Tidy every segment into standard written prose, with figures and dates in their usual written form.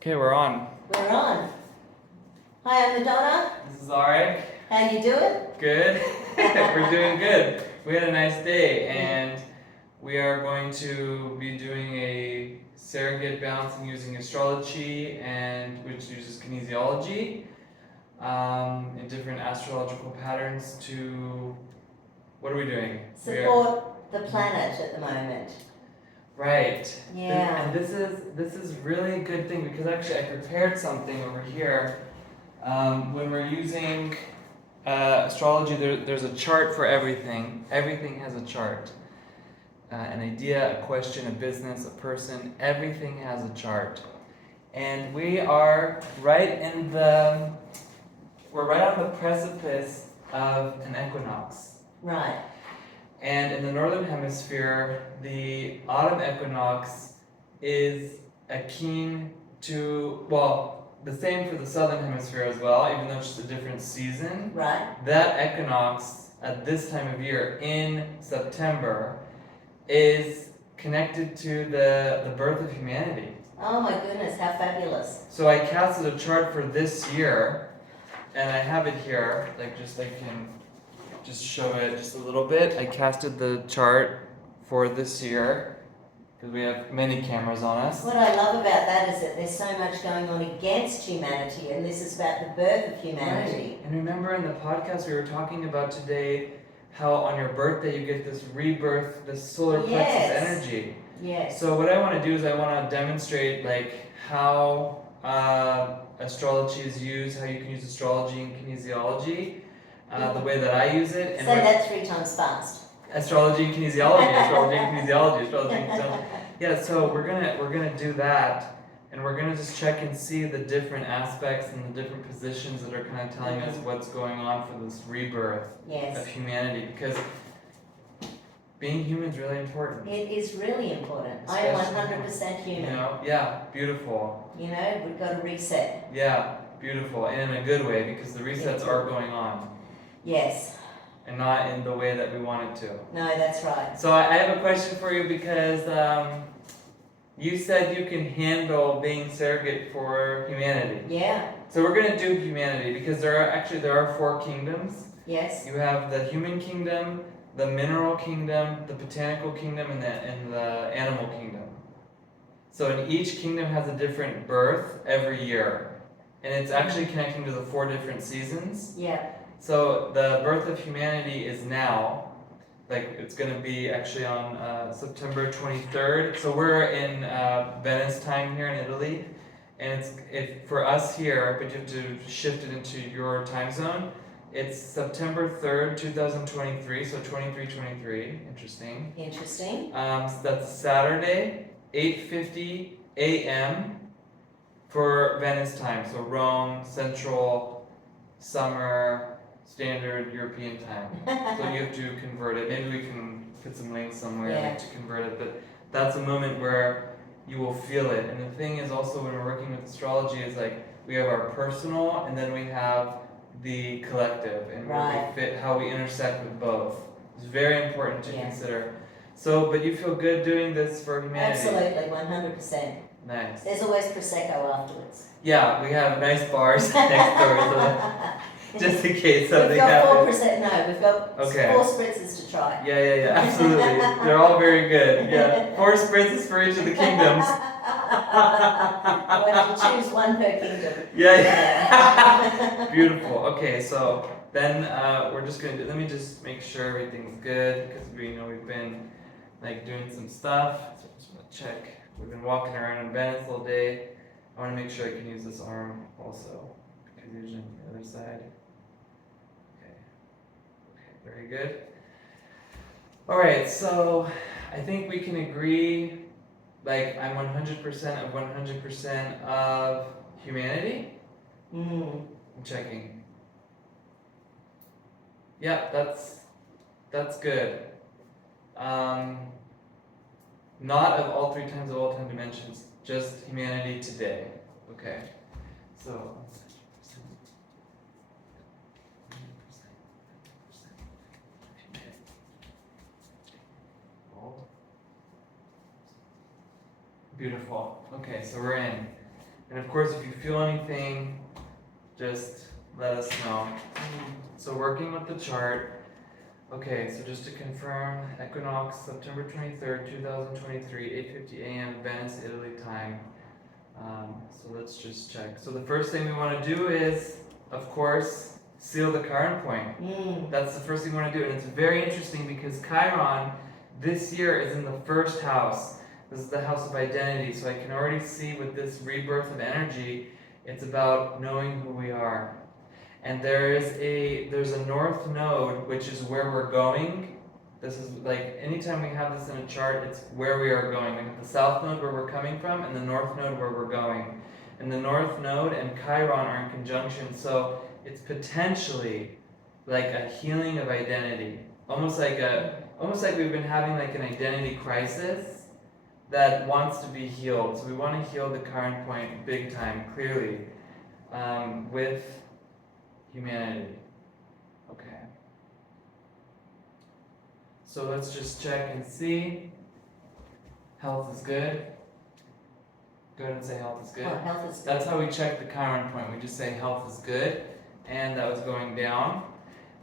Okay, we're on. We're on. Hi, I'm Madonna. This is Arik. How you doing? Good. We're doing good. We had a nice day, and we are going to be doing a surrogate balancing using astrology, and which uses kinesiology, in different astrological patterns to. What are we doing? Support the planet at the moment. Right. Yeah. And this is really a good thing because actually I prepared something over here. When we're using astrology, there's a chart for everything. Everything has a chart. An idea, a question, a business, a person, everything has a chart. And we are we're right on the precipice of an equinox. Right. And in the northern hemisphere, the autumn equinox is akin to, well, the same for the southern hemisphere as well, even though it's just a different season. Right. That equinox at this time of year in September is connected to the birth of humanity. Oh my goodness, how fabulous. So I casted a chart for this year, and I have it here, I can just show it just a little bit. I casted the chart for this year because we have many cameras on us. What I love about that is that there's so much going on against humanity, and this is about the birth of humanity. Right. And remember in the podcast we were talking about today how on your birthday you get this rebirth, this solar plexus energy. Yes. So what I want to do is I want to demonstrate how astrology is used, how you can use astrology and kinesiology. The way that I use it. And say that 3 times fast. Astrology and kinesiology, astrology and kinesiology, astrology and kinesiology. Yeah, so we're gonna do that, and we're gonna just check and see the different aspects and the different positions that are kind of telling us what's going on for this rebirth of humanity. Because being human is really important. It is really important. I am 100% human. Yeah, beautiful. We've got to reset. Yeah, beautiful, and in a good way because the resets are going on. Yes. And not in the way that we want it to. No, that's right. So I have a question for you because you said you can handle being surrogate for humanity. Yeah. So we're going to do humanity because there are 4 kingdoms. Yes. You have the human kingdom, the mineral kingdom, the botanical kingdom, and the animal kingdom. So in each kingdom has a different birth every year. And it's actually connecting to the 4 different seasons. Yeah. So the birth of humanity is now, it's going to be actually on September 23rd. So we're in Venice time here in Italy, and for us here, but you have to shift it into your time zone. It's September 3rd, 2023. So 2323. Interesting. So that's Saturday, 8:50 a.m. for Venice time. So Rome, Central, Summer. Standard European time. So you have to convert it. Maybe we can put some links somewhere to convert it. But that's a moment where you will feel it. And the thing is also when we're working with astrology is we have our personal and then we have the collective and where we fit, how we intersect with both. It's very important to consider. So, but you feel good doing this for humanity? Absolutely, 100%. Nice. There's always Prosecco afterwards. Yeah, we have nice bars next door. Just in case something happens. We've happens. got 4 spritzes to try. Yeah, absolutely. They're all very good. Yeah, 4 spritzes for each of the kingdoms. We'll have to choose 1 per kingdom. Yeah. Beautiful. Okay, so then we're just going to let me just make sure everything's good because we've been doing some stuff. So I just want to check. We've been walking around in Venice all day. I want to make sure I can use this arm also because usually on the other side. Very good. All right, so I think we can agree, I'm 100% of 100% of humanity. I'm checking. Yeah, that's good. Not of all 3 times of all time dimensions, just humanity today. Okay, so. Beautiful. Okay, so we're in. And of course, if you feel anything, just let us know. So working with the chart. Okay, so just to confirm, equinox September 23rd, 2023, 8:50 a.m. Venice, Italy time. So let's just check. So the first thing we want to do is, of course, seal the current point. That's the first thing we want to do. And it's very interesting because Chiron this year is in the first house. This is the house of identity. So I can already see with this rebirth of energy, it's about knowing who we are. And there's a north node, which is where we're going. This is like anytime we have this in a chart, it's where we are going. We have the south node where we're coming from, and the north node where we're going. And the north node and Chiron are in conjunction, so it's potentially like a healing of identity, almost like we've been having like an identity crisis that wants to be healed. So we want to heal the current point big time, clearly, with humanity. Okay. So let's just check and see. Health is good. Go ahead and say health is good. Oh, health is good. That's how we check the Chiron point. We just say health is good, and that was going down.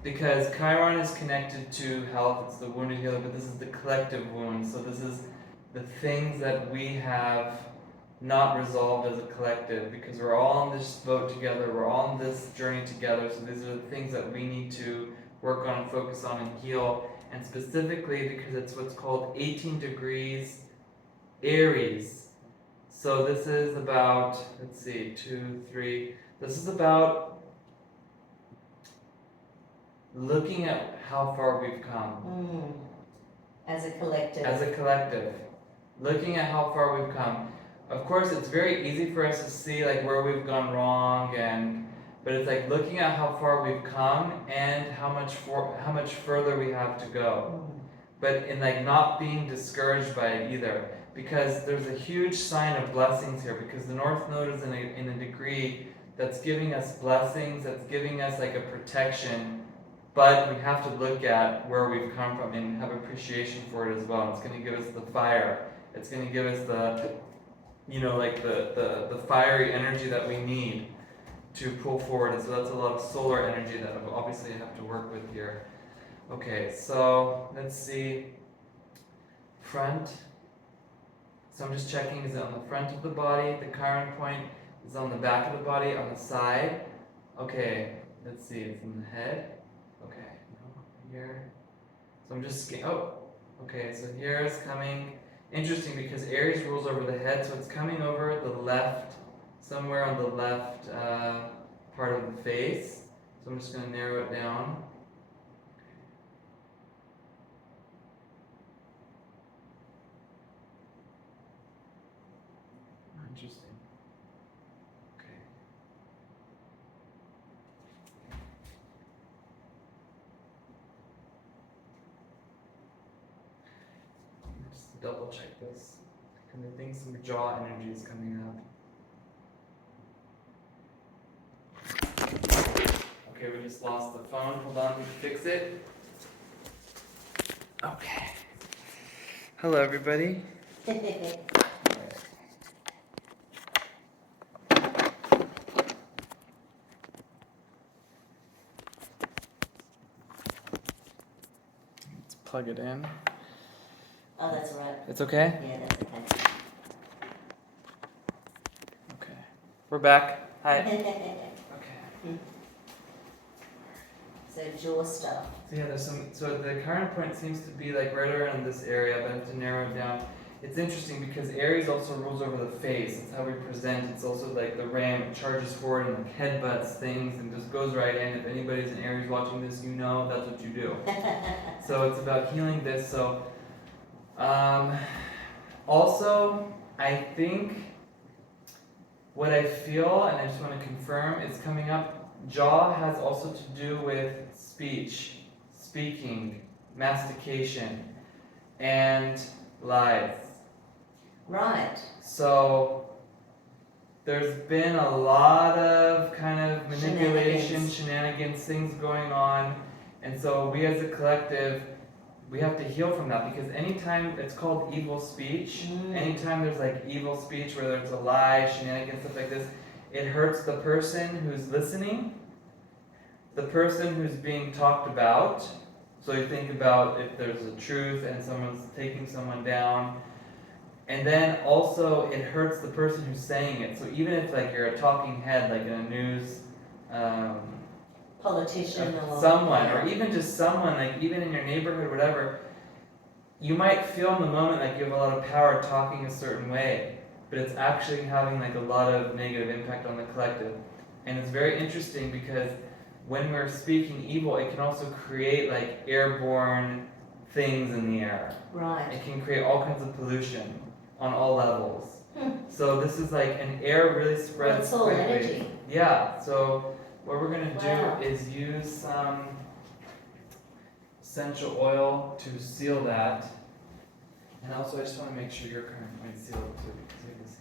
Because Chiron is connected to health, it's the wounded healer, but this is the collective wound. So this is the things that we have not resolved as a collective, because we're all on this boat together, we're all on this journey together. So these are the things that we need to work on and focus on and heal. And specifically because it's what's called 18 degrees Aries. So this is about, let's see, 2, 3, this is about looking at how far we've come. As a collective. As a collective. Looking at how far we've come. Of course, it's very easy for us to see like where we've gone wrong, but it's like looking at how far we've come and how much further we have to go. But in like not being discouraged by it either, because there's a huge sign of blessings here, because the north node is in a degree that's giving us blessings, that's giving us like a protection, but we have to look at where we've come from and have appreciation for it as well. It's going to give us the fire. It's going to give us the fiery energy that we need to pull forward. And so that's a lot of solar energy that obviously I have to work with here. Okay, so let's see. Front. So I'm just checking, is it on the front of the body? The Chiron point is on the back of the body, on the side. Okay, let's see, it's in the head. Okay, no, here. So I'm just, okay, so here is coming. Interesting because Aries rules over the head, so it's coming over the left, somewhere on the left part of the face. So I'm just going to narrow it down. Interesting. Okay. Just double check this. And I think some jaw energy is coming up. Okay, we just lost the phone. Hold on, we fix it. Okay. Hello, everybody. Let's plug it in. Oh, that's right. It's okay? Yeah, that's okay. Okay. We're back. Hi. Okay. So jaw stuff. So yeah, so the current point seems to be like right around this area, but I have to narrow it down. It's interesting because Aries also rules over the face. It's how we present. It's also like the ram, it charges forward and like headbutts things and just goes right in. If anybody's an Aries watching this, you know that's what you do. So it's about healing this. So also, I think what I feel, and I just want to confirm, it's coming up. Jaw has also to do with speech, speaking, mastication, and lies. Right. So there's been a lot of kind of manipulation, shenanigans, things going on, and so we as a collective we have to heal from that, because anytime it's called evil speech, anytime there's like evil speech, whether it's a lie, shenanigans, stuff like this, it hurts the person who's listening, the person who's being talked about. So you think about if there's a truth and someone's taking someone down, and then also it hurts the person who's saying it. So even if like you're a talking head, like in a news Politician or someone, or even just someone, like even in your neighborhood, whatever, you might feel in the moment like you have a lot of power talking a certain way, but it's actually having like a lot of negative impact on the collective. And it's very interesting because when we're speaking evil, it can also create like airborne things in the air. Right. It can create all kinds of pollution on all levels. So this is like an air really spreads it's all quickly. energy. Yeah, so what we're gonna Wow. do is use some essential oil to seal that. And also I just wanna make sure your current point's sealed too, because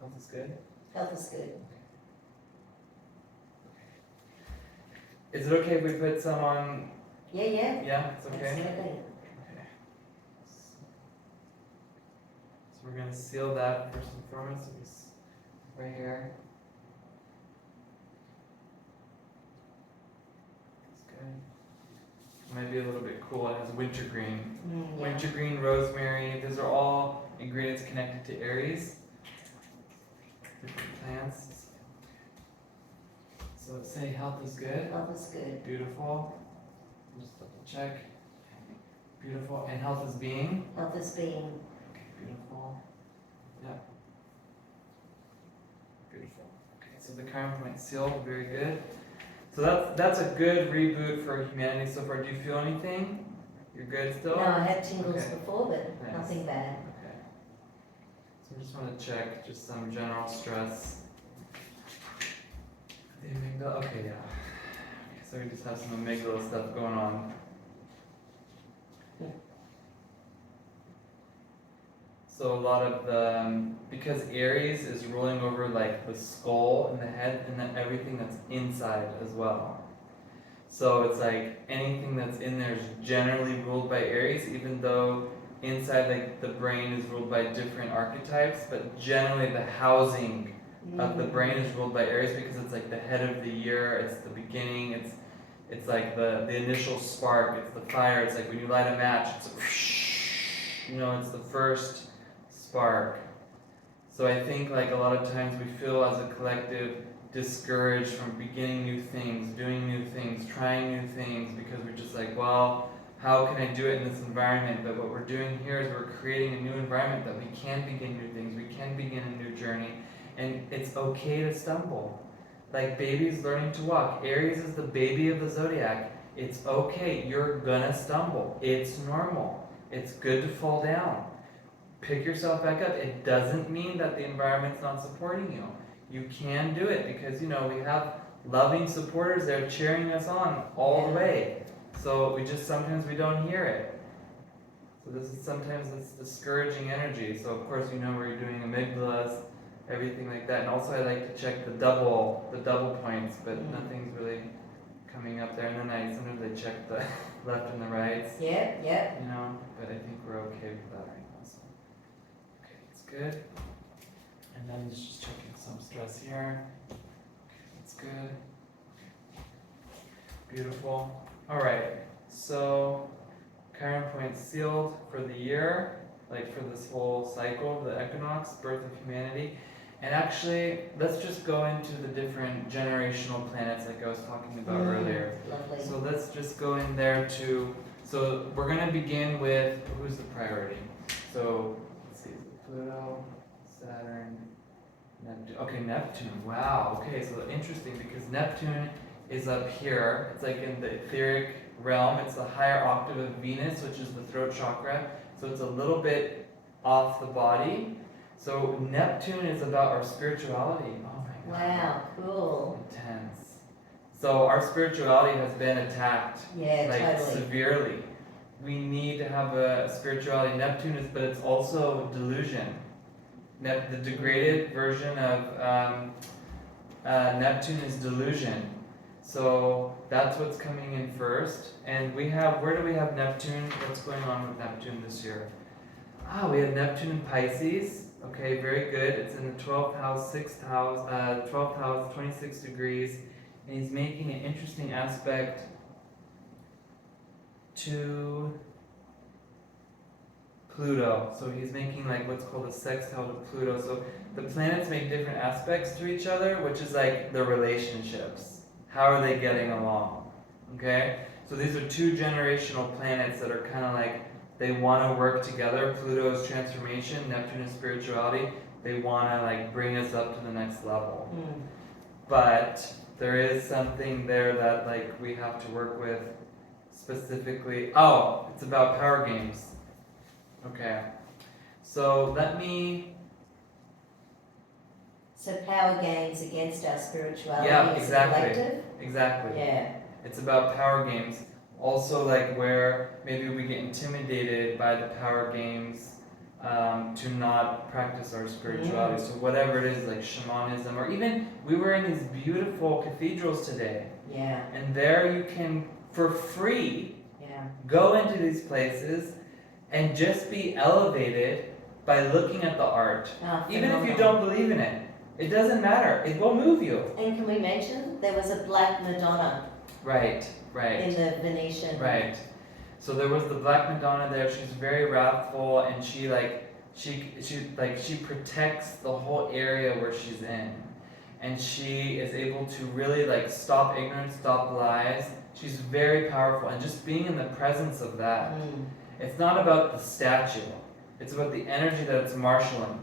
health is good. Health is good. Is it okay if we put some on? Yeah, yeah. Yeah, it's okay? Absolutely. Okay. So we're gonna seal that first and foremost, so just right here. That's good. Might be a little bit cool. It has wintergreen. Yeah. Wintergreen, rosemary, those are all ingredients connected to Aries. Different plants. So say health is good. Health is good. Beautiful. Just double check. Beautiful. And health is being? Health is being. Okay, beautiful. Yeah. Beautiful. Okay, so the current point sealed, very good. So that's a good reboot for humanity so far. Do you feel anything? You're good still? No, I had tingles Okay. before, but Nice. nothing bad. Okay. So I just want to check just some general stress. The amygdala, okay, yeah. Okay, so we just have some amygdala stuff going on. So a lot of the, because Aries is ruling over like the skull and the head, and then everything that's inside as well. So it's like anything that's in there is generally ruled by Aries, even though inside like the brain is ruled by different archetypes, but generally the housing of the brain is ruled by Aries because it's like the head of the year, it's the beginning, it's like the initial spark, it's the fire, it's like when you light a match, it's it's the first spark. So I think like a lot of times we feel as a collective discouraged from beginning new things, doing new things, trying new things, because we're just like, well, how can I do it in this environment? But what we're doing here is we're creating a new environment that we can begin new things, we can begin a new journey. And it's okay to stumble. Like babies learning to walk. Aries is the baby of the zodiac. It's okay. You're gonna stumble. It's normal. It's good to fall down. Pick yourself back up. It doesn't mean that the environment's not supporting you. You can do it because, we have loving supporters there cheering us on all the way. So sometimes we don't hear it. So sometimes it's discouraging energy. So of course, where you're doing amygdalas, everything like that. And also I like to check the double points, but nothing's really coming up there. And then sometimes I check the left and the right. Yep. But I think we're okay with that right now. So. Okay, it's good. And then just checking some stress here. Okay, that's good. Beautiful. Alright, so current point sealed for the year, like for this whole cycle, the equinox, birth of humanity. And actually, let's just go into the different generational planets like I was talking about earlier. Lovely. So let's just go in there so we're going to begin with, who's the priority? So, let's see, Pluto, Saturn, Neptune. Okay, Neptune, wow. Okay, so interesting because Neptune is up here. It's like in the etheric realm. It's the higher octave of Venus, which is the throat chakra. So it's a little bit off the body. So Neptune is about our spirituality. Oh my God. Wow, cool. Intense. So our spirituality has been attacked, Totally. severely. We need to have a spirituality. Neptune is, but it's also delusion. The degraded version of Neptune is delusion. So that's what's coming in first. And we have, where do we have Neptune? What's going on with Neptune this year? We have Neptune in Pisces. Okay, very good. It's in the 12th house, 6th house, 12th house, 26 degrees. And he's making an interesting aspect to Pluto. So he's making like what's called a sextile to Pluto. So the planets make different aspects to each other, which is like the relationships. How are they getting along? Okay? So these are two generational planets that are kind of like, they want to work together. Pluto is transformation, Neptune is spirituality. They want to like bring us up to the next level. But there is something there that like we have to work with specifically. Oh, it's about power games. Okay. So let me. So power games against our spirituality Yeah, as a exactly. collective? Exactly. Yeah. It's about power games. Also, like where maybe we get intimidated by the power games to not practice our spirituality. So whatever it is, like shamanism, or even we were in these beautiful cathedrals today. Yeah. And there you can, for free, Yeah. go into these places and just be elevated by looking at the art. Even if you don't believe in it. It doesn't matter. It will move you. And can we mention there was a black Madonna Right. in the Venetian? Right. So there was the Black Madonna there. She's very wrathful, and she protects the whole area where she's in, and she is able to really like stop ignorance, stop lies. She's very powerful, and just being in the presence of that. It's not about the statue. It's about the energy that it's marshaling.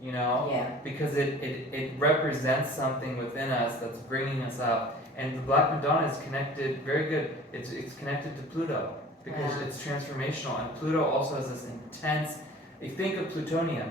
You know? Yeah. Because it represents something within us that's bringing us up. And the Black Madonna is connected, very good, it's connected to Pluto because it's transformational. And Pluto also has this intense, you think of plutonium.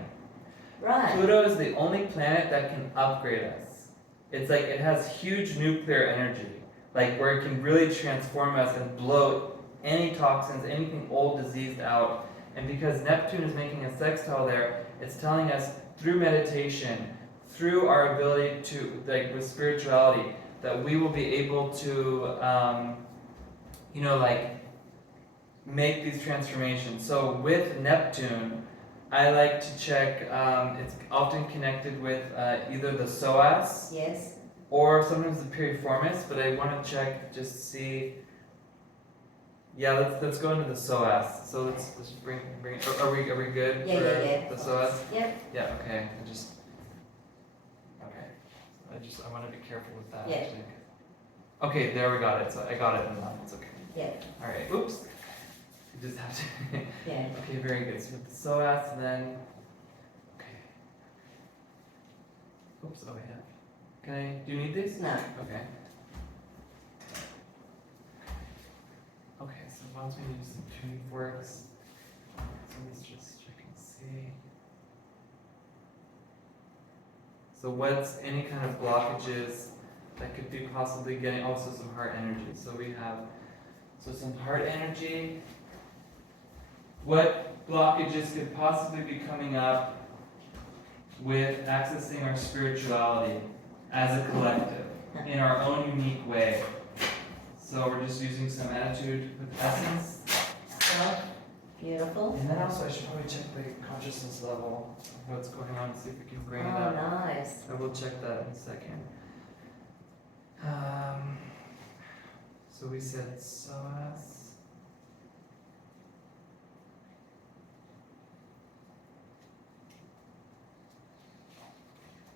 Right. Pluto is the only planet that can upgrade us. It's like it has huge nuclear energy, like where it can really transform us and blow any toxins, anything old, diseased out. And because Neptune is making a sextile there, it's telling us through meditation, through our ability to, like with spirituality, that we will be able to, make these transformations. So with Neptune, I like to check, it's often connected with either the psoas, Yes. or sometimes the piriformis, but I want to check just to see. Yeah, let's go into the psoas. So let's bring it. Are we good for the psoas? Yep. Yeah. Okay. I want to be careful with that. Yeah. Okay, there we got it. So I got it now. It's okay. Yeah. All right. Oops. You just have to. Yeah. Okay, very good. So with the psoas, then. Okay. Oops. Oh yeah. Can I? Do you need these? No. Okay. Okay. So once we use some tuning forks, so let's just check and see. So what's any kind of blockages that could be possibly getting, also some heart energy. So we have, some heart energy. What blockages could possibly be coming up with accessing our spirituality as a collective in our own unique way? So we're just using some attitude with essence. Beautiful. And then also I should probably check the consciousness level of what's going on, see if we can bring it up. Oh, nice. I will check that in a second. So we said psoas.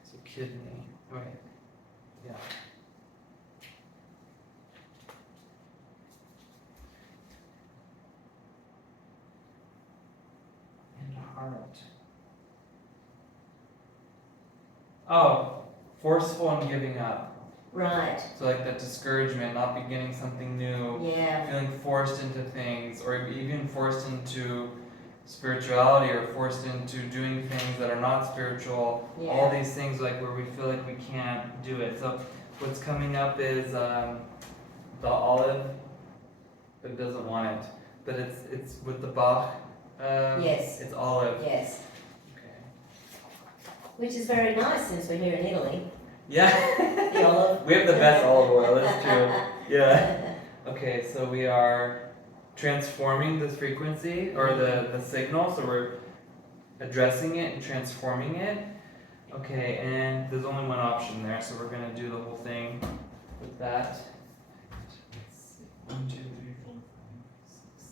So kidney. Okay. Yeah. And heart. Oh, forceful and giving up. Right. So like that discouragement, not beginning something new, Yeah. feeling forced into things, or even forced into spirituality, or forced into doing things that are not spiritual. Yeah. All these things like where we feel like we can't do it. So what's coming up is the olive, but it doesn't want it. But it's with the Bach. Yes. It's olive. Yes. Okay. Which is very nice since we're here in Italy. Yeah. The olive. We have the best olive oil, that's true. Yeah. Okay, so we are transforming this frequency or the signal, so we're addressing it and transforming it. Okay, and there's only one option there, so we're gonna do the whole thing with that. Let's see. 1, 2, 3, 4,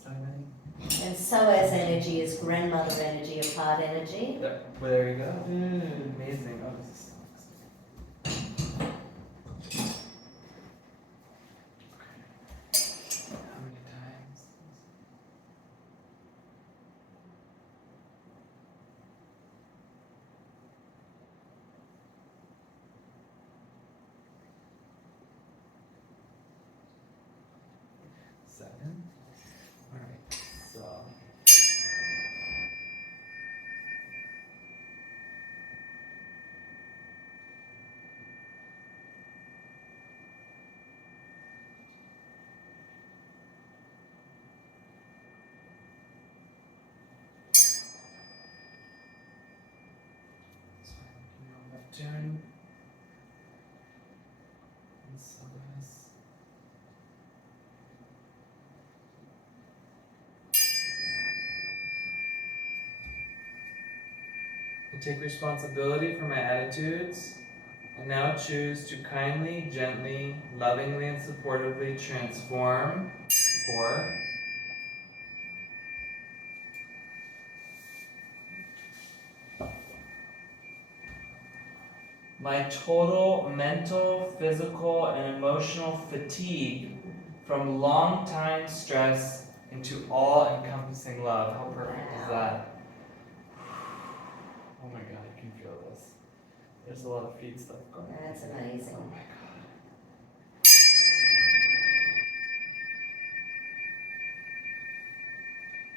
5, 6, 7. And Soaz energy is grandmother energy of heart energy. Well, there you go. Mm. Amazing. Oh, this is how many times? 7. Alright, so. So I'm looking on Neptune. And so this. I take responsibility for my attitudes. I now choose to kindly, gently, lovingly, and supportively transform 4. My total mental, physical, and emotional fatigue from long time stress into all-encompassing love. How perfect is that? Oh my god, I can feel this. There's a lot of feet stuff going on. That's amazing. Oh my god.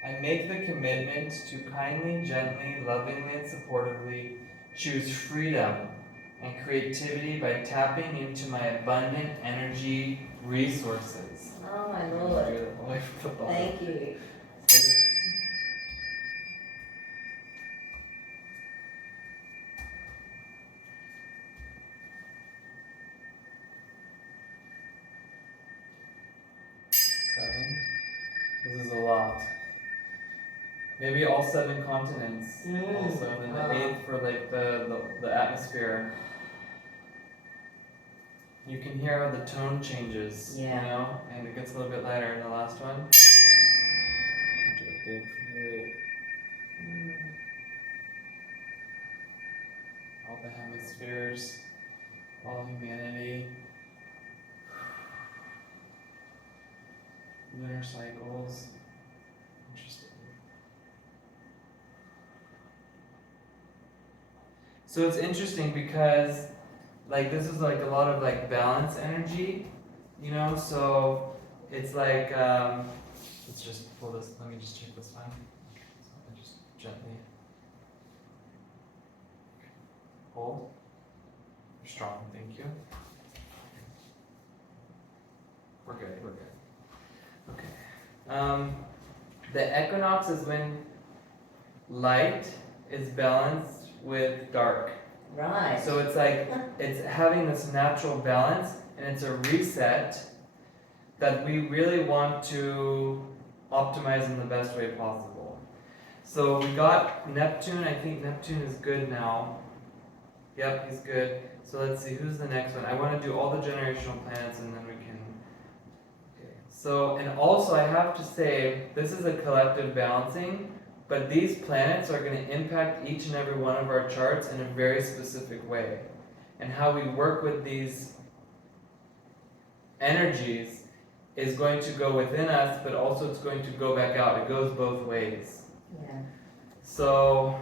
I make the commitment to kindly, gently, lovingly, and supportively choose freedom and creativity by tapping into my abundant energy resources. Oh my I'm gonna Lord. do that away from the bottom. Thank you. Seven. This is a lot. Maybe all 7 continents also, and then the 8th for like the atmosphere. You can hear how the tone changes, Yeah. you know, and it gets a little bit lighter in the last one. Do it big for your 8. All the hemispheres, all humanity, lunar cycles. Interesting. So it's interesting because like this is like a lot of like balance energy, you know, so it's like let's just pull this, let me just check this one. So I just gently hold. You're strong, thank you. We're good, we're good. Okay. The equinox is when light is balanced with dark. Right. So it's like, it's having this natural balance, and it's a reset that we really want to optimize in the best way possible. So we got Neptune, I think Neptune is good now. Yep, he's good. So let's see, who's the next one? I want to do all the generational planets and then we can. Okay. So, and also I have to say, this is a collective balancing, but these planets are going to impact each and every one of our charts in a very specific way. And how we work with these energies is going to go within us, but also it's going to go back out. It goes both ways. Yeah. So,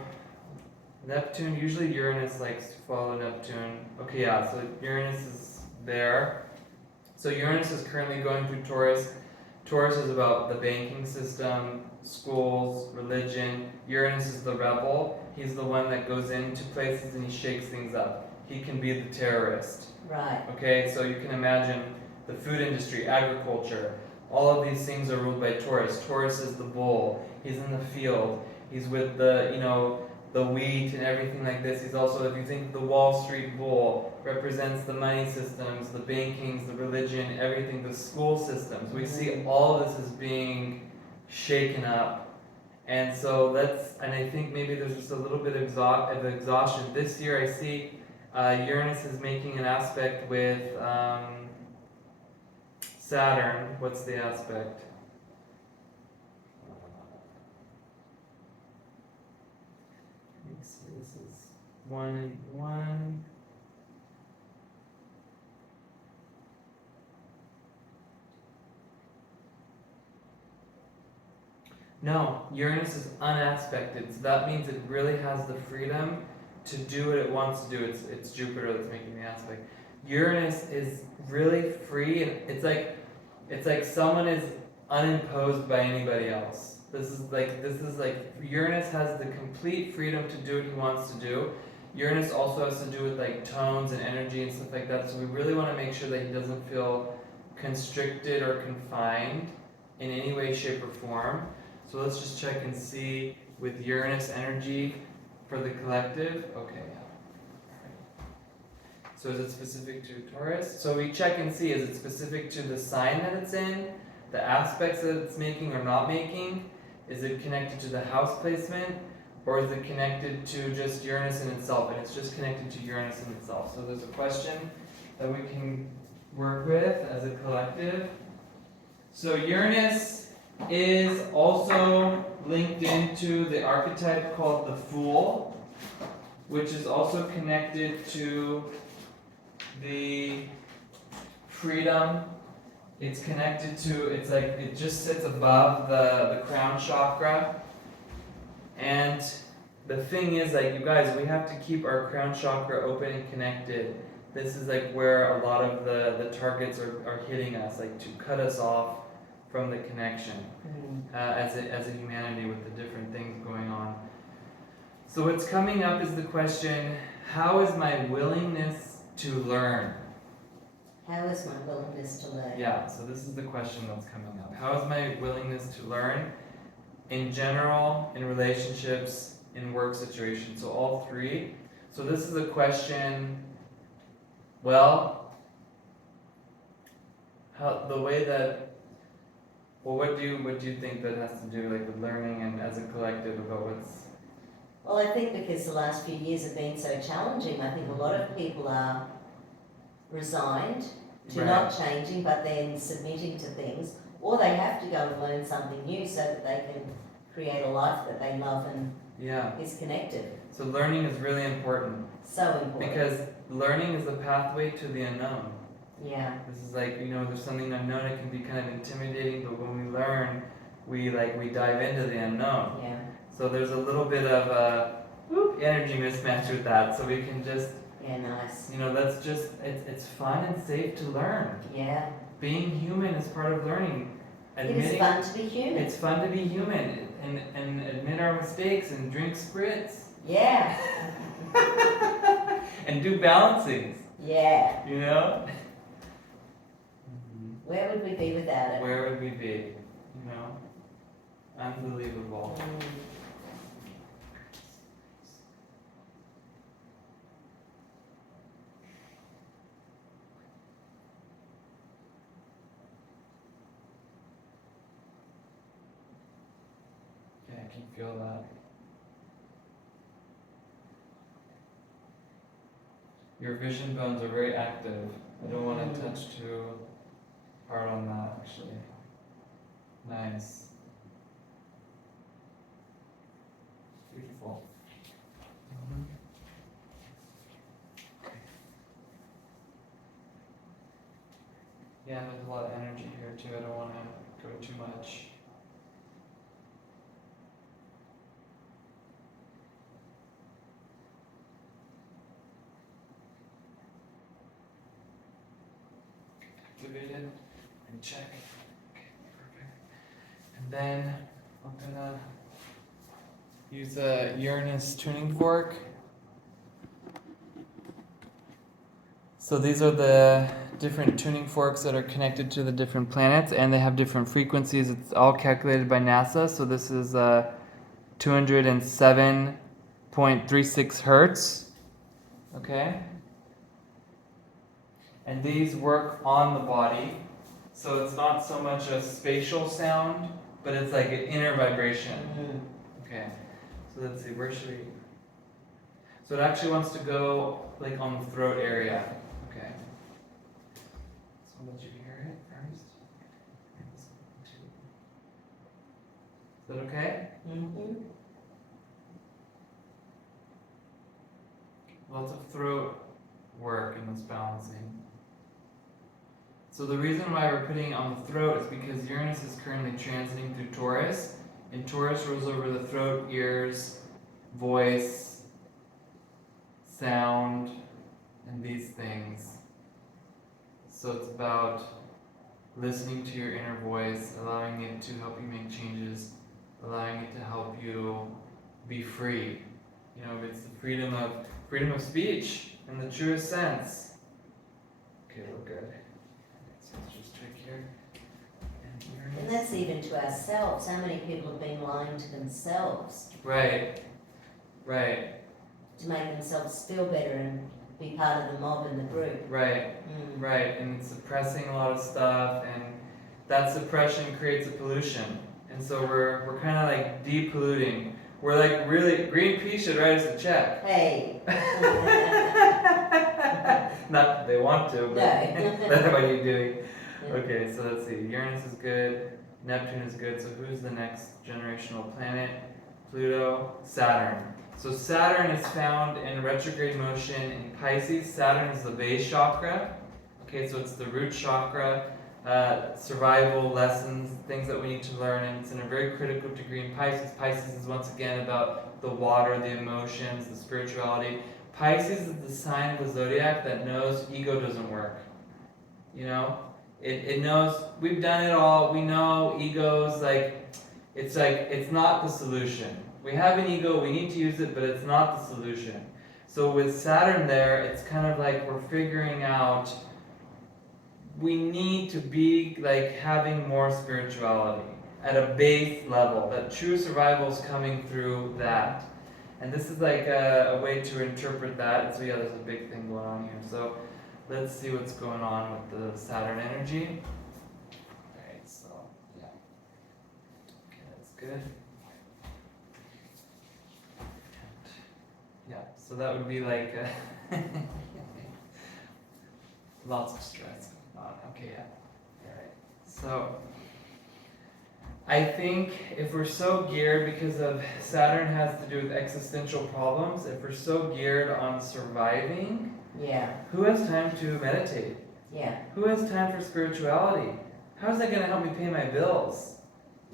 Neptune, usually Uranus likes to follow Neptune. Okay, yeah, so Uranus is there. So Uranus is currently going through Taurus. Taurus is about the banking system, schools, religion. Uranus is the rebel. He's the one that goes into places and he shakes things up. He can be the terrorist. Right. Okay, so you can imagine the food industry, agriculture. All of these things are ruled by Taurus. Taurus is the bull. He's in the field. He's with the, the wheat and everything like this. He's also, if you think the Wall Street bull represents the money systems, the bankings, the religion, everything, the school systems. We see all this as being shaken up. And so and I think maybe there's just a little bit of exhaustion. This year I see Uranus is making an aspect with Saturn. What's the aspect? Let me see, this is 1 and 1. No, Uranus is unaspected, so that means it really has the freedom to do what it wants to do. It's Jupiter that's making the aspect. Uranus is really free, and it's like someone is unimposed by anybody else. This is like Uranus has the complete freedom to do what he wants to do. Uranus also has to do with like tones and energy and stuff like that. So we really want to make sure that he doesn't feel constricted or confined in any way, shape, or form. So let's just check and see with Uranus energy for the collective. Okay. So is it specific to Taurus? So we check and see, is it specific to the sign that it's in, the aspects that it's making or not making? Is it connected to the house placement? Or is it connected to just Uranus in itself? And it's just connected to Uranus in itself. So there's a question that we can work with as a collective. So Uranus is also linked into the archetype called the Fool, which is also connected to the freedom. It's connected to, it's like, it just sits above the crown chakra. And the thing is, like, you guys, we have to keep our crown chakra open and connected. This is like where a lot of the targets are hitting us, like to cut us off from the connection as a humanity with the different things going on. So what's coming up is the question, how is my willingness to learn? How is my willingness to learn? Yeah, so this is the question that's coming up. How is my willingness to learn in general, in relationships, in work situations? So all three. So this is a question, well, what do you think that has to do like with learning and as a collective about what's... Well, I think because the last few years have been so challenging, I think a lot of people are resigned to not changing, but then submitting to things, or they have to go and learn something new so that they can create a life that they love and is connected. So learning is really important. So important. Because learning is the pathway to the unknown. Yeah. This is like, there's something unknown, it can be kind of intimidating, but when we learn, we dive into the unknown. Yeah. So there's a little bit of a energy mismatch with that, so we can just... Yeah, nice. That's just, it's fun and safe to learn. Yeah. Being human is part of learning. It is fun to be human. It's fun to be human and admit our mistakes and drink spritz. Yeah. And do balancings. Yeah. Where would we be without it? Where would we be? Unbelievable. Yeah, I can feel that. Your vision bones are very active. I don't want to touch too hard on that, actually. Nice. Beautiful. Yeah, there's a lot of energy here too. I don't want to go too much. Activated and check. Okay, perfect. And then I'm gonna use a Uranus tuning fork. So these are the different tuning forks that are connected to the different planets, and they have different frequencies. It's all calculated by NASA. So this is 207 0.36 hertz. Okay? And these work on the body. So it's not so much a spatial sound, but it's like an inner vibration. Okay. So let's see, where should we? So it actually wants to go like on the throat area. Okay. So I'll let you hear it first. Is that okay? Mm-hmm. Lots of throat work in this balancing. So the reason why we're putting it on the throat is because Uranus is currently transiting through Taurus, and Taurus rules over the throat, ears, voice, sound, and these things. So it's about listening to your inner voice, allowing it to help you make changes, allowing it to help you be free. You know, it's the freedom of speech in the truest sense. Okay, we're good. So let's just check here. And that's even to ourselves. How many people have been lying to themselves Right. Right. to make themselves feel better and be part of the mob and the group? Right. Right. And it's suppressing a lot of stuff, and that suppression creates a pollution. And so we're kind of like depolluting. We're like, really, Greenpeace should write us a check. Hey. Not that they want to, but No. that's what you're doing. Okay, so let's see. Uranus is good. Neptune is good. So who's the next generational planet? Pluto, Saturn. So Saturn is found in retrograde motion in Pisces. Saturn is the base chakra. Okay, so it's the root chakra. Survival lessons, things that we need to learn, and it's in a very critical degree in Pisces. Pisces is once again about the water, the emotions, the spirituality. Pisces is the sign of the zodiac that knows ego doesn't work. You know, it knows we've done it all. We know ego's like it's not the solution. We have an ego, we need to use it, but it's not the solution. So with Saturn there, it's kind of like we're figuring out we need to be like having more spirituality at a base level. That true survival is coming through that. And this is like a way to interpret that. And so yeah, there's a big thing going on here. So let's see what's going on with the Saturn energy. Alright, so yeah. Okay, that's good. Yeah, so that would be like lots of stress going on. Okay, yeah. Alright. So I think if we're so geared, because of Saturn has to do with existential problems, if we're so geared on surviving, Yeah. who has time to meditate? Yeah. Who has time for spirituality? How is that going to help me pay my bills?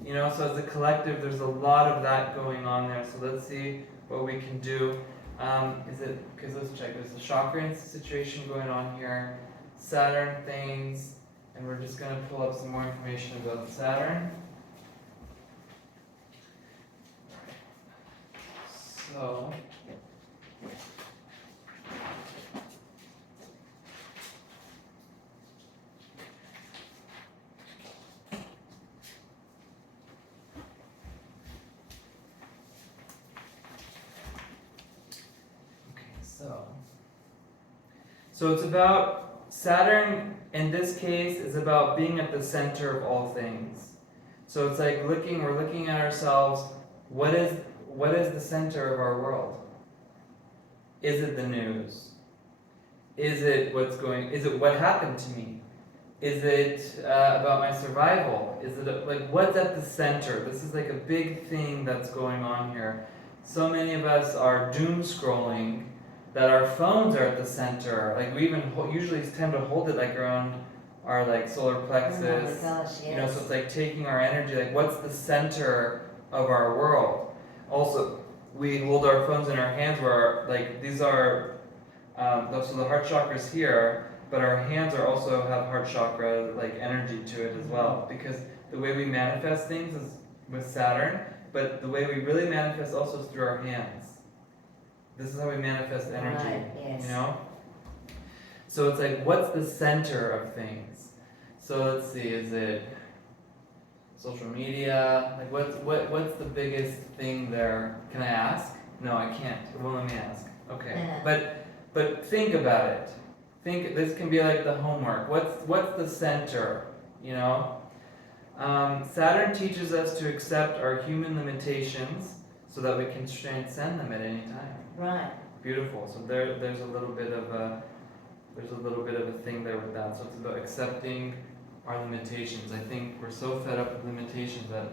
You know, so as a collective, there's a lot of that going on there. So let's see what we can do. Because let's check, there's a chakra situation going on here, Saturn things, and we're just going to pull up some more information about Saturn. So, so it's about Saturn in this case is about being at the center of all things. So it's like we're looking at ourselves, what is the center of our world? Is it the news? Is it what happened to me? Is it about my survival? Is it like what's at the center? This is like a big thing that's going on here. So many of us are doom scrolling that our phones are at the center. Like we even usually tend to hold it like around our like solar plexus. Oh my gosh, yes. You know, so it's like taking our energy. Like what's the center of our world? Also, we hold our phones in our hands where like these are so the heart chakra is here, but our hands are also have heart chakra like energy to it as well, because the way we manifest things is with Saturn, but the way we really manifest also is through our hands. This is how we manifest energy. Right, yes. You know? So it's like what's the center of things? So let's see, is it social media? Like what's the biggest thing there? Can I ask? No, I can't. Well, let me ask. Okay. Yeah. But think about it. Think this can be like the homework. What's the center? You know? Saturn teaches us to accept our human limitations so that we can transcend them at any time. Right. Beautiful. So there's a little bit of a thing there with that. So it's about accepting our limitations. I think we're so fed up with limitations that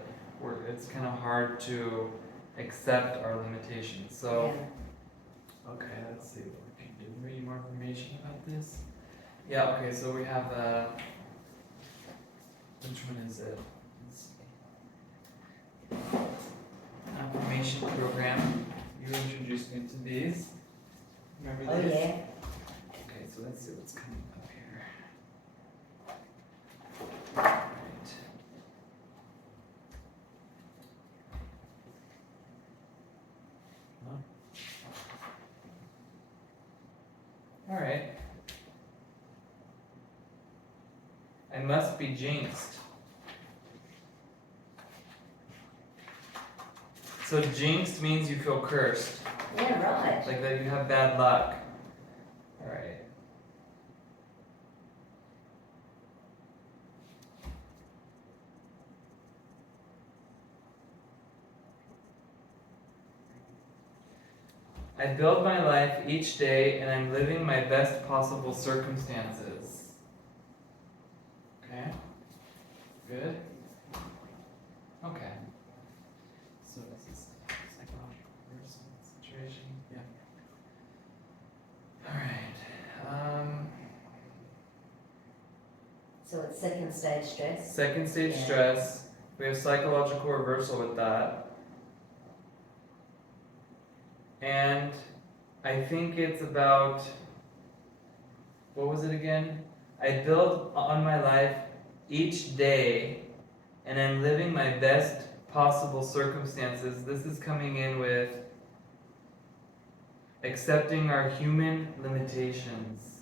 it's kind of hard to accept our limitations. So Yeah. okay, let's see what we can do. Read more information about this. Yeah. Okay. So we have which one is it? Let's see. Affirmation program. You introduced me to these. Remember Oh this? yeah. Okay, so let's see what's coming up here. Right. All right. I must be jinxed. So jinxed means you feel cursed, Yeah, right. like that you have bad luck. All right. I build my life each day and I'm living my best possible circumstances. Okay. Good. Okay. So this is psychological reversal situation. Yeah. All right. So it's second stage stress. Second stage Yeah. stress. We have psychological reversal with that. And I think it's about, what was it again? I build on my life each day and I'm living my best possible circumstances. This is coming in with accepting our human limitations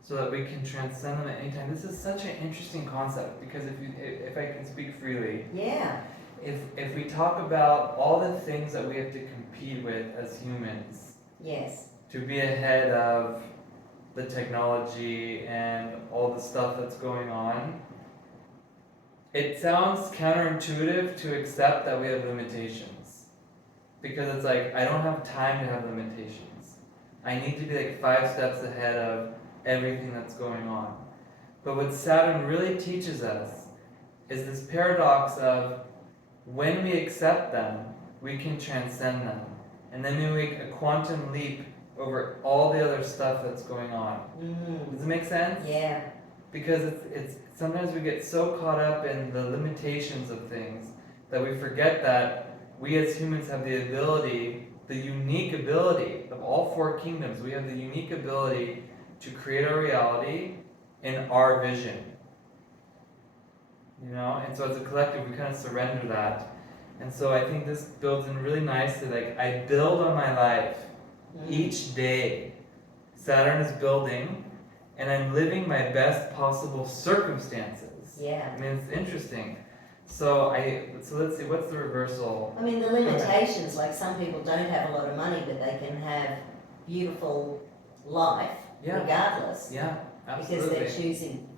so that we can transcend them at any time. This is such an interesting concept because if I can speak freely, Yeah. if we talk about all the things that we have to compete with as humans Yes. to be ahead of the technology and all the stuff that's going on, it sounds counterintuitive to accept that we have limitations. Because it's like, I don't have time to have limitations. I need to be like 5 steps ahead of everything that's going on. But what Saturn really teaches us is this paradox of when we accept them, we can transcend them. And then we make a quantum leap over all the other stuff that's going on. Mm. Does it make sense? Yeah. Because it's sometimes we get so caught up in the limitations of things that we forget that we as humans have the ability, the unique ability of all 4 kingdoms, we have the unique ability to create our reality in our vision. You know, and so as a collective we kind of surrender that. And so I think this builds in really nicely, like I build on my life each day. Saturn is building and I'm living my best possible circumstances. Yeah. I mean, it's interesting. So let's see, what's the reversal? I mean, the limitations, like some people don't have a lot of money, but they can have beautiful life Yeah. regardless. Yeah, absolutely. Because they're choosing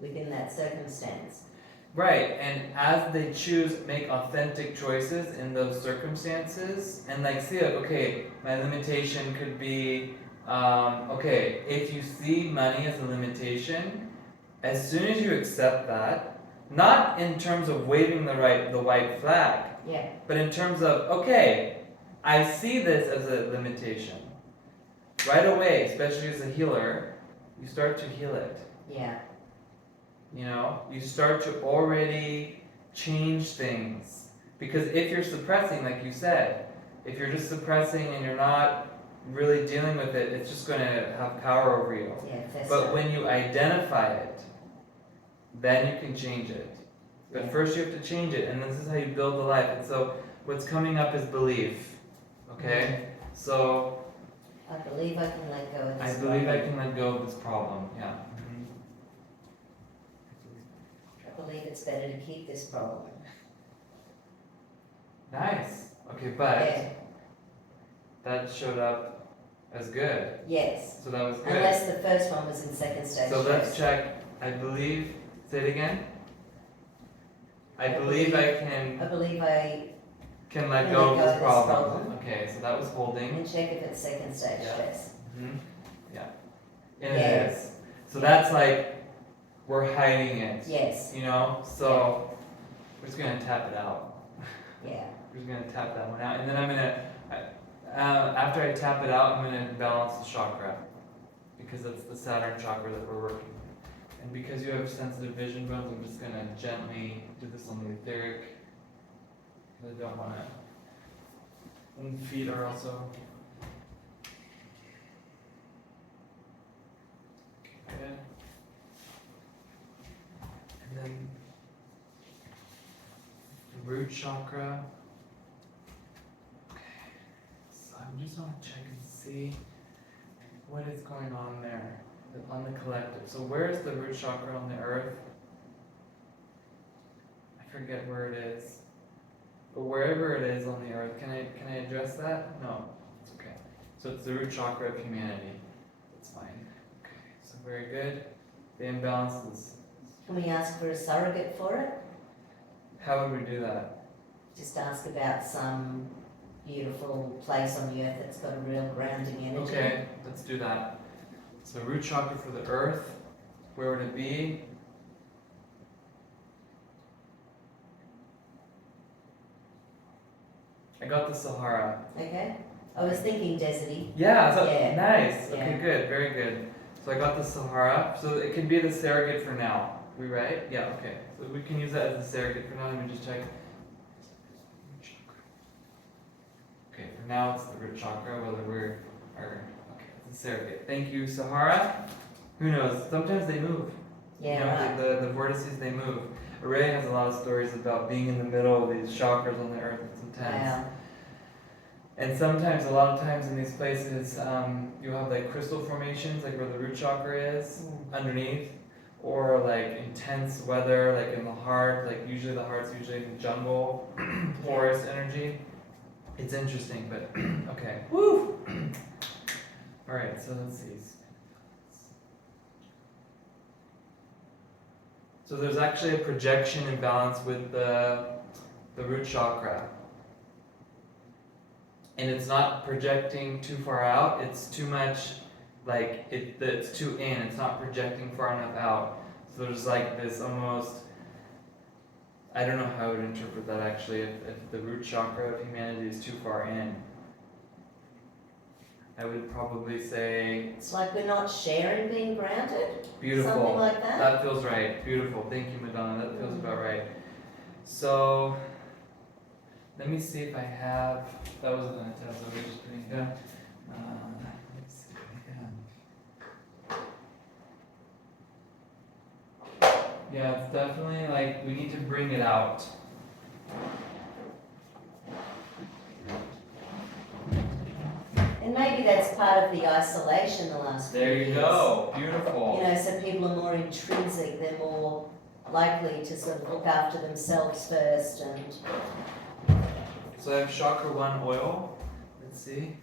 within that circumstance. Right, and as they make authentic choices in those circumstances, and like see, like, okay, my limitation could be, okay, if you see money as a limitation, as soon as you accept that, not in terms of waving the white flag, Yeah. but in terms of, okay, I see this as a limitation. Right away, especially as a healer, you start to heal it. Yeah. You know, you start to already change things. Because if you're suppressing, like you said, if you're just suppressing and you're not really dealing with it, it's just going to have power over you. Yeah. But when you identify it, then you can change it. But first you have to change it, and this is how you build the life. And so what's coming up is belief. Okay? So I believe I can let go of this. I believe I can let go of this problem. Yeah. I believe it's better to keep this problem. Nice. Okay, but Yeah. that showed up as good. Yes. So that was good. Unless the first one was in second stage So let's stress. check. I believe. Say it again. I believe I can let go of this problem. Okay, so that was holding. And check if it's second stage stress. Mm-hmm. Yeah. And it is. So that's like we're hiding it. Yes. You know. So we're just gonna tap it out. Yeah. We're just gonna tap that one out, and then I'm gonna. After I tap it out, I'm gonna balance the chakra because that's the Saturn chakra that we're working. And because you have sensitive vision bones, I'm just gonna gently do this on the etheric. I don't want to. And the feet are also. Good. And then the root chakra. Okay. So I just want to check and see what is going on there on the collective. So where is the root chakra on the earth? I forget where it is. But wherever it is on the earth, can I address that? No, it's okay. So it's the root chakra of humanity. That's fine. Okay, so very good. The imbalances. Can we ask for a surrogate for it? How would we do that? Just ask about some beautiful place on the earth that's got a real grounding energy. Okay, let's do that. So root chakra for the earth, where would it be? I got the Sahara. Okay. I was thinking deserty. Yeah, so Yeah. nice. Yeah. Okay, good, very good. So I got the Sahara. So it can be the surrogate for now. We right? Yeah, okay. So we can use that as the surrogate for now. Let me just check. Okay, for now it's the root chakra, whether we're okay, it's the surrogate. Thank you, Sahara. Who knows? Sometimes they move. Yeah, You know, right. the vortices, they move. Ray has a lot of stories about being in the middle of these chakras on the earth. It's intense. Wow. And sometimes, a lot of times in these places, you'll have like crystal formations, like where the root chakra is, underneath, or like intense weather, like in the heart, like usually the heart's usually in the jungle, forest energy. It's interesting, but okay. Woo! Alright, so let's see. So there's actually a projection imbalance with the root chakra. And it's not projecting too far out, it's too much, like, it's too in, it's not projecting far enough out. So there's like this almost, I don't know how I would interpret that actually, if the root chakra of humanity is too far in. I would probably say... It's like we're not sharing being grounded? Beautiful. Something like that? That feels right. Beautiful. Thank you, Madonna. That feels about right. So... let me see if I have. That wasn't a test. I was just putting it down. Let's see what I have. Yeah, it's definitely like we need to bring it out. And maybe that's part of the isolation the last few There you years. go. Beautiful. You know, so people are more intrinsic, they're more likely to sort of look after themselves first and... So I have chakra 1 oil. Let's see.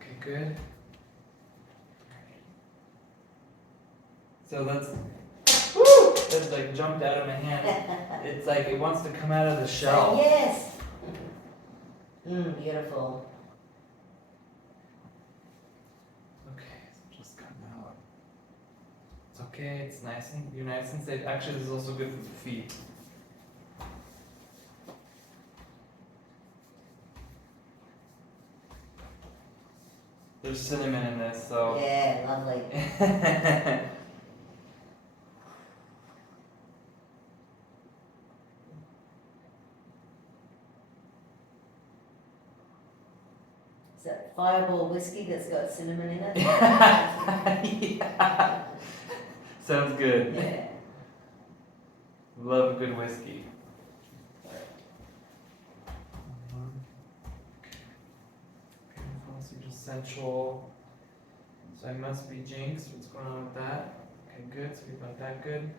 Okay, good. So that's woo! That like jumped out of my hand. It's like it wants to come out of the shell. Yes! Beautiful. Okay, so just come out. It's okay, it's you're nice and safe. Actually, this is also good for the feet. There's cinnamon in this, so. Yeah, lovely. Is that Fireball whiskey that's got cinnamon in it? Yeah. Sounds good. Yeah. Love a good whiskey. Beautiful, so just sensual. So I must be jinxed. What's going on with that? Okay, good. So we got that good.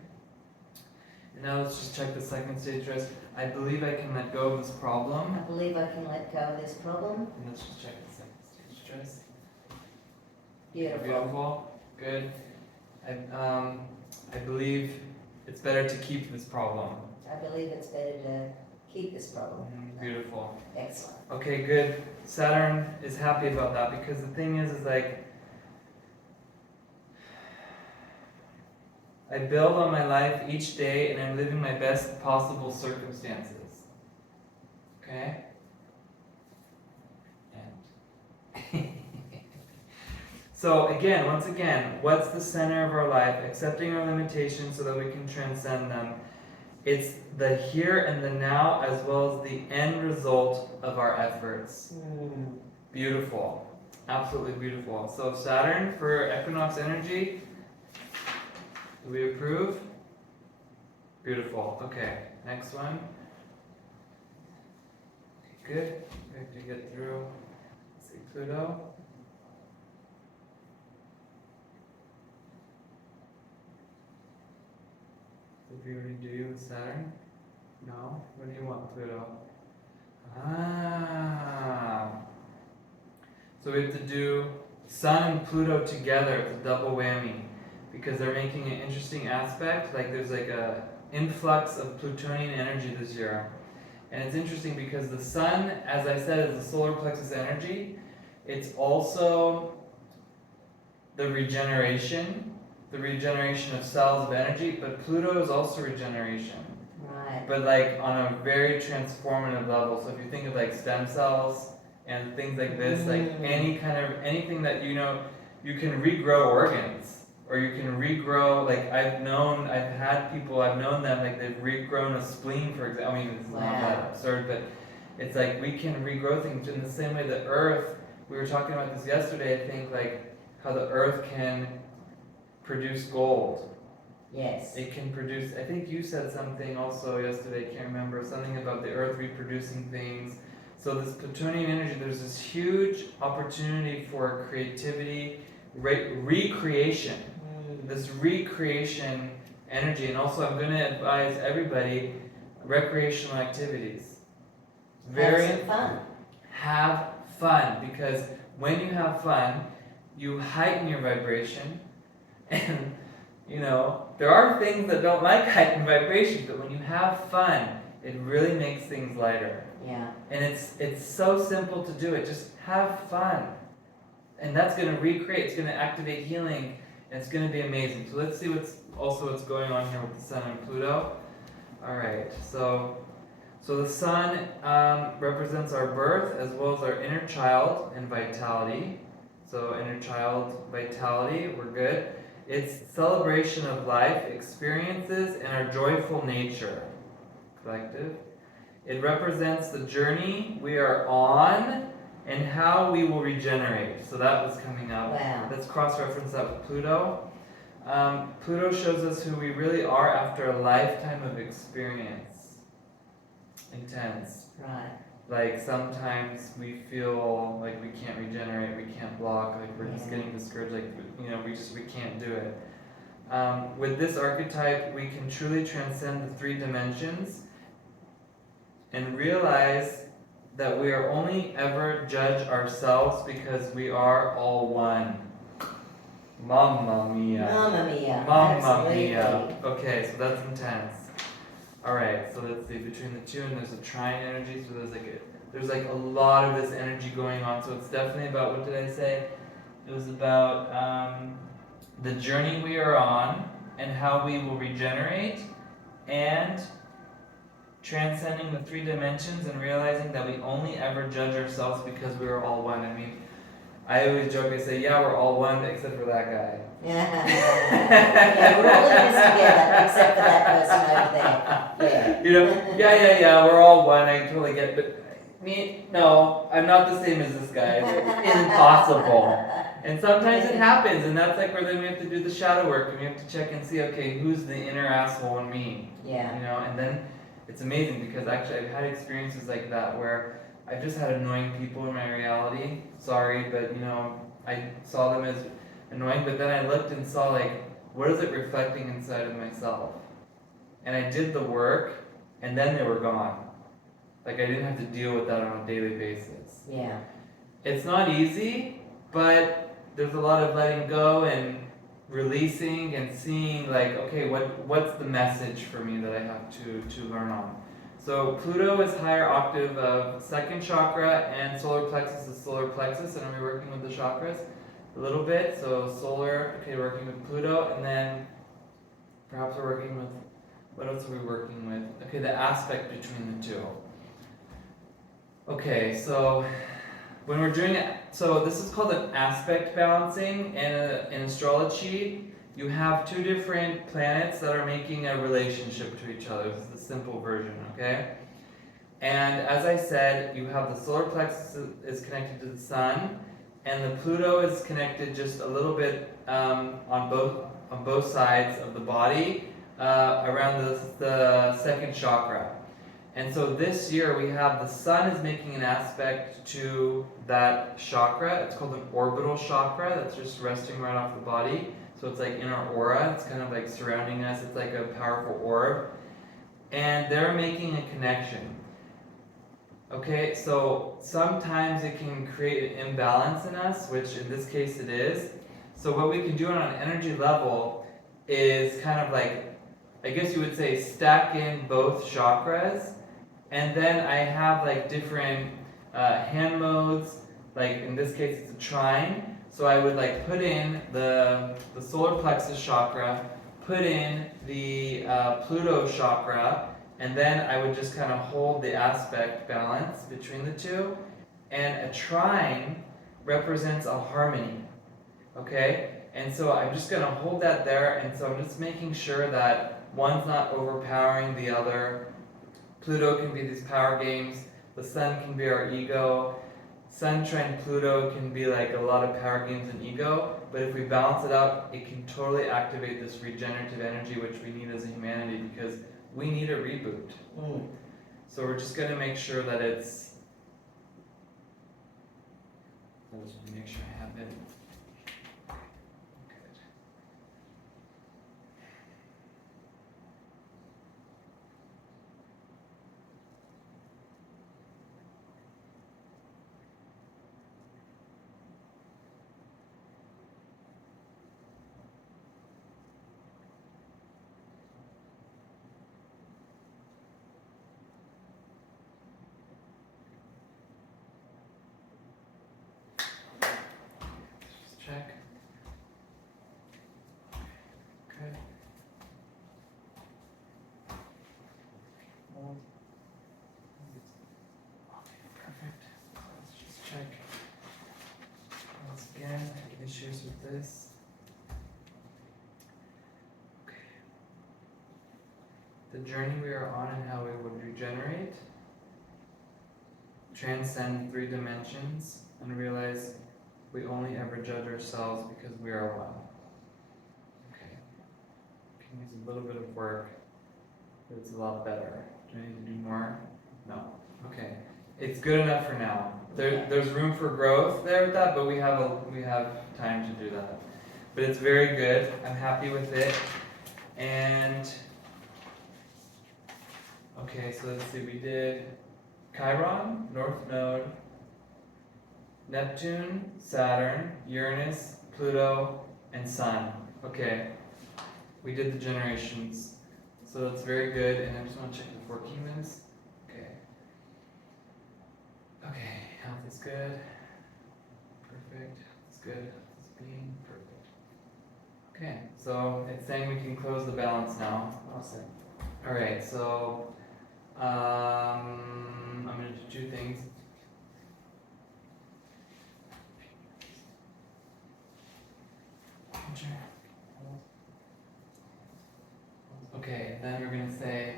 And now let's just check the second stage rest. I believe I can let go of this problem. I believe I can let go of this problem. And let's just check the astrologist. Beautiful. Beautiful. Good. I believe it's better to keep this problem. I believe it's better to keep this problem. Beautiful. Excellent. Okay, good. Saturn is happy about that because the thing is like, I build on my life each day and I'm living my best possible circumstances. Okay? And so again, once again, what's the center of our life? Accepting our limitations so that we can transcend them. It's the here and the now as well as the end result of our efforts. Beautiful. Absolutely beautiful. So Saturn for equinox energy. Do we approve? Beautiful. Okay, next one. Okay, good. We have to get through. Let's see, Pluto. Did we already do you with Saturn? No? What do you want, Pluto? So we have to do Sun and Pluto together. It's a double whammy. Because they're making an interesting aspect, like there's like a influx of Plutonian energy this year. And it's interesting because the Sun, as I said, is the solar plexus energy. It's also the regeneration of cells of energy, but Pluto is also regeneration. Right. But like on a very transformative level. So if you think of like stem cells and things like this, like anything that you can regrow organs. Or you can regrow, like I've known them, like they've regrown a spleen, for example. I mean, it's not that absurd, but it's like we can regrow things in the same way the earth, we were talking about this yesterday, I think, like how the earth can produce gold. Yes. It can produce, I think you said something also yesterday, I can't remember, something about the earth reproducing things. So this Plutonian energy, there's this huge opportunity for creativity, recreation. This recreation energy, and also I'm going to advise everybody recreational activities. Have fun. Have fun, because when you have fun, you heighten your vibration, and there are things that don't like heightened vibration, but when you have fun, it really makes things lighter. Yeah. And it's so simple to do it. Just have fun, and that's going to recreate. It's going to activate healing. It's going to be amazing. So let's see what's going on here with the Sun and Pluto. All right. So the Sun represents our birth as well as our inner child and vitality. So inner child, vitality, we're good. It's celebration of life, experiences, and our joyful nature. Collective. It represents the journey we are on and how we will regenerate. So that was coming up. Wow. Let's cross-reference that with Pluto. Pluto shows us who we really are after a lifetime of experience. Intense. Right. Like sometimes we feel like we can't regenerate, we can't block, like we're just getting discouraged, like we can't do it. With this archetype, we can truly transcend the 3 dimensions and realize that we are only ever judge ourselves because we are all one. Mamma mia. Mamma mia. Mamma Absolutely. mia. Okay, so that's intense. Alright, so let's see, between the two, and there's a trine energy, so there's like a lot of this energy going on, so it's definitely about, what did I say? It was about the journey we are on and how we will regenerate, and transcending the 3 dimensions and realizing that we only ever judge ourselves because we are all one. I mean, I always joke, I say, yeah, we're all one except for that guy. Yeah, we're all in this together except for that person over there. Yeah, we're all one, I totally get it, but me, no, I'm not the same as this guy. It's impossible. And sometimes it happens, and that's like where then we have to do the shadow work, and we have to check and see, okay, who's the inner asshole in me? Yeah. And then it's amazing because actually I've had experiences like that where I've just had annoying people in my reality. Sorry, but I saw them as annoying, but then I looked and saw like, what is it reflecting inside of myself? And I did the work, and then they were gone. Like I didn't have to deal with that on a daily basis. Yeah. It's not easy, but there's a lot of letting go and releasing and seeing like, okay, what's the message for me that I have to learn on. So Pluto is higher octave of second chakra, and solar plexus is solar plexus, and we're working with the chakras a little bit. So solar, okay, working with Pluto, and then perhaps we're working with, what else are we working with? Okay, the aspect between the two. Okay, so when we're doing it, so this is called an aspect balancing, and in astrology, you have two different planets that are making a relationship to each other. This is the simple version, okay? And as I said, you have the solar plexus is connected to the sun, and the Pluto is connected just a little bit on both sides of the body, around the second chakra. And so this year we have the sun is making an aspect to that chakra. It's called an orbital chakra that's just resting right off the body. So it's like in our aura, it's kind of like surrounding us, it's like a powerful orb. And they're making a connection. Okay, so sometimes it can create an imbalance in us, which in this case it is. So what we can do on an energy level is kind of like, I guess you would say, stack in both chakras. And then I have like different hand modes, like in this case it's a trine. So I would like put in the solar plexus chakra, put in the Pluto chakra, and then I would just kind of hold the aspect balance between the two. And a trine represents a harmony, okay? And so I'm just going to hold that there, and so I'm just making sure that one's not overpowering the other. Pluto can be these power games, the sun can be our ego. Sun trine Pluto can be like a lot of power games and ego, but if we balance it out, it can totally activate this regenerative energy which we need as a humanity, because we need a reboot. So we're just going to make sure that it's, let's make sure I have it. Good. Just check. Okay. Okay, perfect. Let's just check. Once again, issues with this. Okay. The journey we are on and how we would regenerate, transcend 3 dimensions, and realize we only ever judge ourselves because we are one. Okay. Can use a little bit of work, but it's a lot better. Do I need to do more? No. Okay. It's good enough for now. There's room for growth there with that, but we have time to do that. But it's very good. I'm happy with it. And okay, so let's see. We did Chiron, North Node, Neptune, Saturn, Uranus, Pluto, and Sun. Okay. We did the generations. So that's very good. And I just want to check the 4 kingdoms. Okay. Okay, health is good. Perfect. It's good. It's being perfect. Okay, so it's saying we can close the balance now. Awesome. Alright, so I'm going to do 2 things. Okay, then we're going to say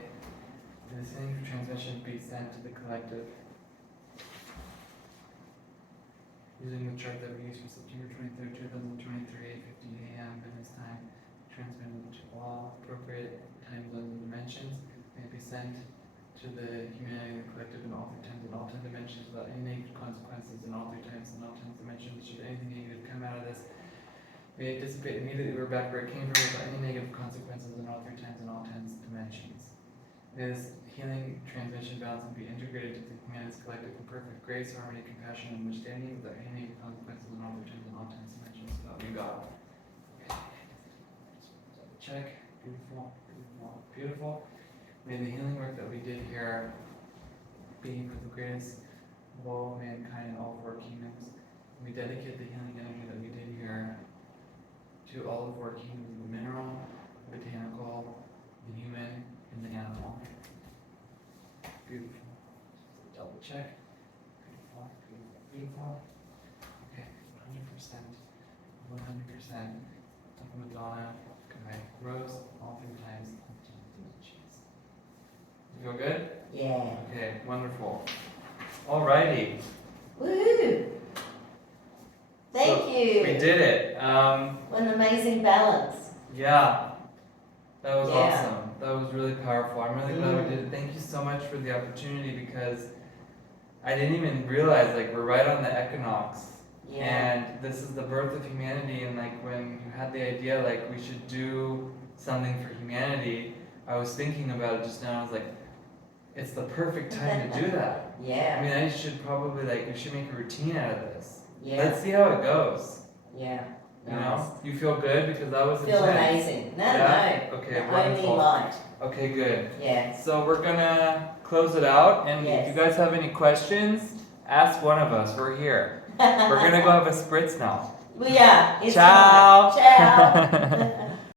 the same transmission be sent to the collective. Using the chart that we used for September 23rd, 2023, 8:50 a.m. Venice time, transmitted to all appropriate time zones and dimensions, may be sent to the humanity and the collective in all 3 times and all 10 dimensions without any negative consequences in all 3 times and all 10 dimensions. Should anything negative come out of this, may it dissipate immediately or back where it came from without any negative consequences in all 3 times and all 10 dimensions. May this healing, transmission, balance, and be integrated to the humanity's collective and perfect grace, harmony, compassion, and understanding without any consequences and all returns and all times dimensions without you, God. Okay. Double check. Beautiful, beautiful, beautiful. May the healing work that we did here be for the greatest of all mankind and all of our kingdoms. We dedicate the healing energy that we did here to all of our kingdoms, the mineral, the botanical, the human, and the animal. Beautiful. Double check. Beautiful, beautiful, beautiful. Okay, 100%. 100%. Madonna, okay, Rose, all 3 times. Cheese. You feel good? Yeah. Okay, wonderful. Alrighty. Woohoo! Thank So, you. We did it. What an amazing balance. Yeah. That was Yeah. awesome. That was really powerful. I'm really glad we did it. Thank you so much for the opportunity because I didn't even realize like we're right on the equinox. Yeah. And this is the birth of humanity, and like when you had the idea like we should do something for humanity, I was thinking about it just now. I was like, it's the perfect time to do that. Yeah. I mean, I should probably like we should make a routine out of this. Yeah. Let's see how it goes. Yeah. You know, you feel good because that was Feel intense. amazing. No, Yeah? no. Okay, Only wonderful. light. Okay, good. Yeah. So we're gonna close it out, and Yes. if you guys have any questions, ask one of us. We're here. We're gonna go have a spritz now. We are. It's Ciao. time. Ciao.